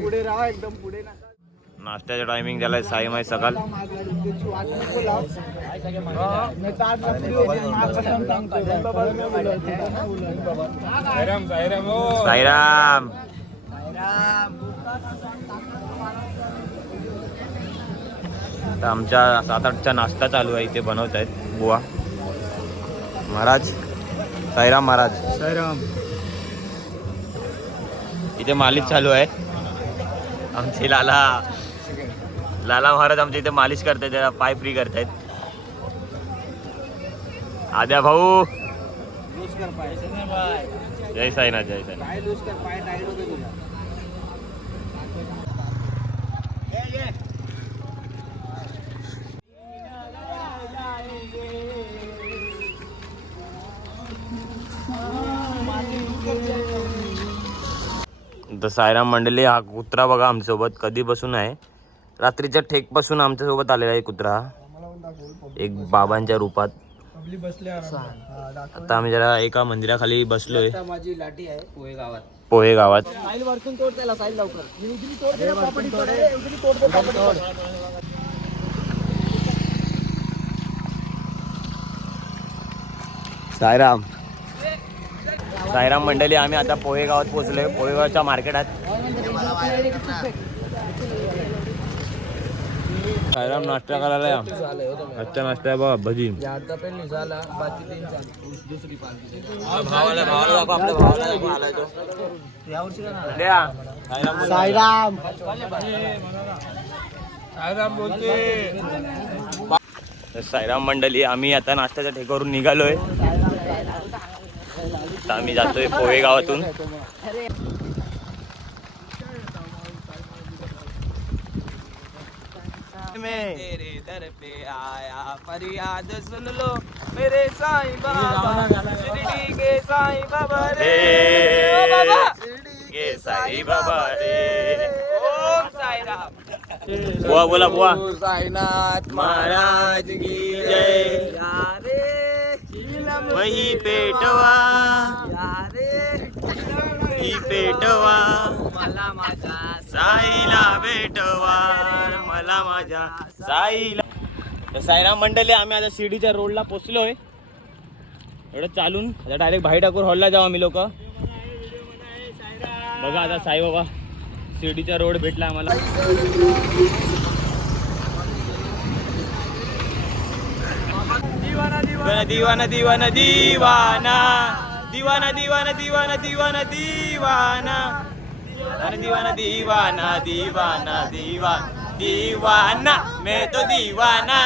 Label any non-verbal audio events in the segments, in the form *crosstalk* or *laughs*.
पुढे राहा एकदम पुढे नका नाश्त्याचा टायमिंग झालाय साई माई सकाळ. साईराम. तर आमच्या सात आठचा नाश्ता चालू आहे इथे बनवत आहेत बुवा. महाराज साईराम महाराज. साईराम. इथे मालिश चालू आहे. आमचे लाला लाला महाराज आमच्या इथे मालिश करतायत त्याला पाय फ्री करतायत. आद्या भाऊ. जय साईनाथ जय साईनाथ. तर साईराम मंडळी हा कुत्रा बघा आमच्यासोबत कधी बसून आहे? रात्रीच्या ठेकपासून आमच्यासोबत आलेला आहे कुत्रा. एक बाबांच्या रूपात. बसले आता आम्ही जरा एका मंदिराखाली बसलोय. माझी लाठी आहे पोहे गावात. पोहे गावात. साईल साईराम मंडळी आम्ही आता पोहे गावात पोहोचलोय. पोहेगावच्या मार्केटात साईराम नाश्ता करायला या. आजचा नाश्ता आहे बघा भजी. अर्धा पेन झाला बाकी तीन चालू दुसरी पालखी. भावाला भावाला दाखव, आपल्या भावाला दाखव, आलाय तो. द्या. साईराम बोल. साईराम. तर साईराम मंडळी आम्ही आता नाश्त्याच्या ठेकावरून निघालोय. आता आम्ही जातोय पोहे गावातून. तेरे दर पे आया फरियाद सुन लो मेरे साईं बाबा। शिरडी के साईं बाबा रे। रे ओ बाबा। गे साई बाबा रे। ओम साईराम। बुवा बोला बुवा। साईनाथ महाराज की जय। वही पेटवा। ही पेटवा। मला माझा साईला भेटवा। मला माझ्या साईला। तर साईराम मंडळी आम्ही आता शिर्डीच्या रोडला पोचलोय. एवढं चालून आता डायरेक्ट भाई ठाकूर हॉलला जाऊ आम्ही लोक. बघा आता साईबाबा शिर्डीचा रोड भेटला आम्हाला. दिवाना दिवाना दिवाना दिवाना दिवाना दिवाना दिवाना दिवाना दिवाना दीवाना दीवाना दीवाना दीवा दीवाना मैं तो दीवाना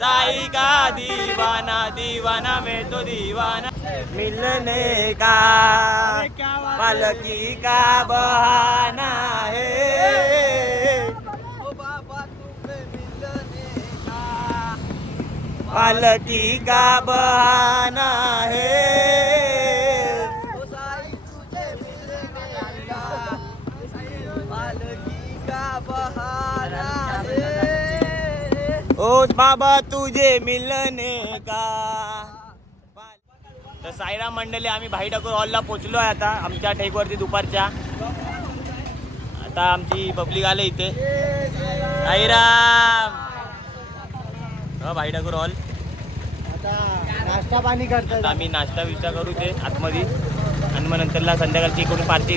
साई का दीवाना दीवाना मैं तो दीवाना मिलने का पलकी का बहाना है ओ बाबा तुम्हें मिलने का का पालकी का बहाना है। ओ बाबा तुझे मिलने का। तर सायरा मंडळी आम्ही भाई ठाकूर हॉलला पोचलो आहे आता आमच्या ठेकवरती दुपारच्या. आता आमची पब्लिक आले इथे. साईराम! हो भाई ठाकूर हॉल नाश्ता पाणी करतात आम्ही नाश्ता विष्टा करू ते आतमध्ये. आणि मग नंतरला संध्याकाळची इकडून party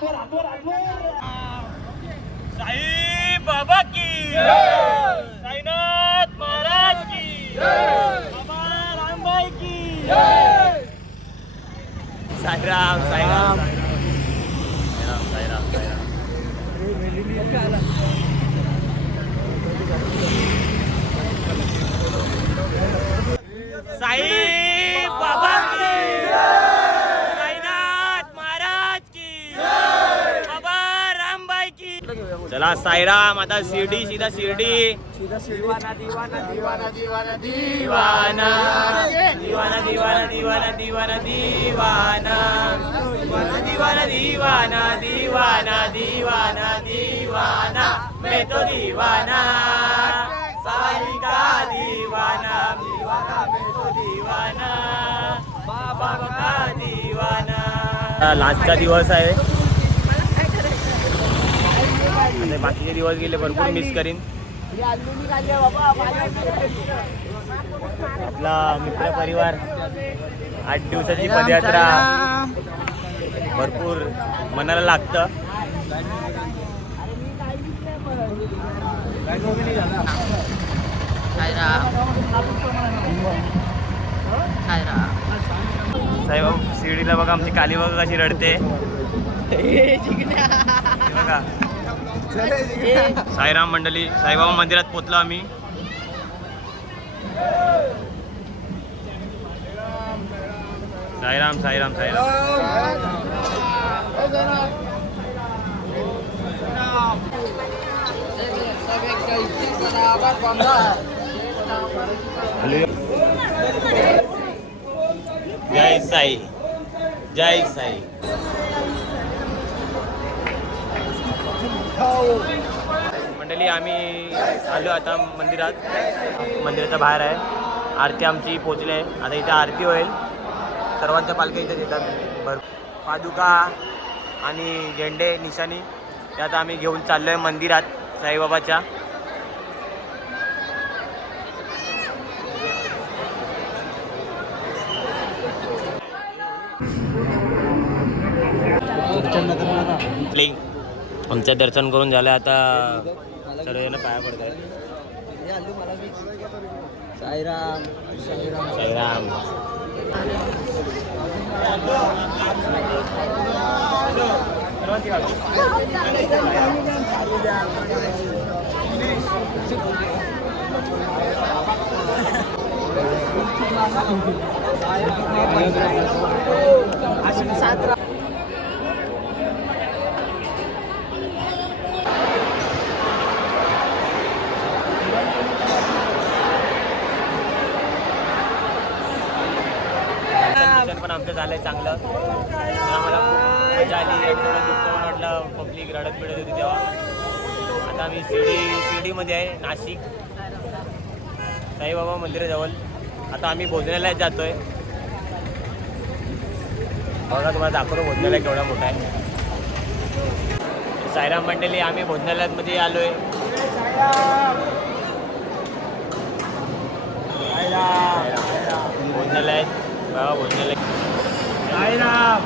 atur, atur, atur. Sai Babaki. Sai Nat Maraki. Baba Rambaiki. Sai Ram, Sai Ram. Sai Ram, Sai चला साईराम आता शिर्डी सीधा शिर्डी दिवाना दिवाना दिवाना दिवाना दीवाना दीवाना दीवाना दीवाना दीवाना दीवाना दीवाना दीवाना दीवाना दीवाना दीवाना मैं तो दीवाना साई का दीवाना दीवाना मैं तो दीवाना बाबा का दीवाना लास्टचा दिवस आहे आता बाकीचे दिवस गेले भरपूर मिस करीन. आपला मित्र परिवार आठ दिवसाची पदयात्रा. भरपूर मनाला लागतं. साईबाब शिर्डीला बघा आमची काली बघा कशी रडते. *laughs* बघा. साईराम मंडळी साईबाबा मंदिरात पोचलो आम्ही. साईराम साईराम साईराम. जय साई जय साई. मंडळी आम्ही आलो आता मंदिरात. मंदिराच्या बाहेर आहे. आरती आमची पोचली आहे. आता इथे आरती होईल. सर्वांच्या पालख्या इथे येतात भर पादुका आणि झेंडे निशाणी ते आता आम्ही घेऊन चाललो आहे मंदिरात साईबाबाच्या. आपली आमचं दर्शन करून झालं आता सर्वजण पाया पडत आहे साईराम. साईराम. साईराम पण आमचं झालंय चांगलं. आम्हाला खूप मजा आली. आणि थोडं दुःख पण वाटलं. पब्लिक रडत बिडत होती तेव्हा. आता आम्ही शिर्डी शिर्डीमध्ये आहे नाशिक. साईबाबा मंदिराजवळ. आता आम्ही भोजनालयात जातोय. बघा तुम्हाला दाखवतो भोजनालय केवढा मोठा आहे. साईराम मंडळी आम्ही भोजनालयामध्ये आलोय. भोजनालयात. bravo nào.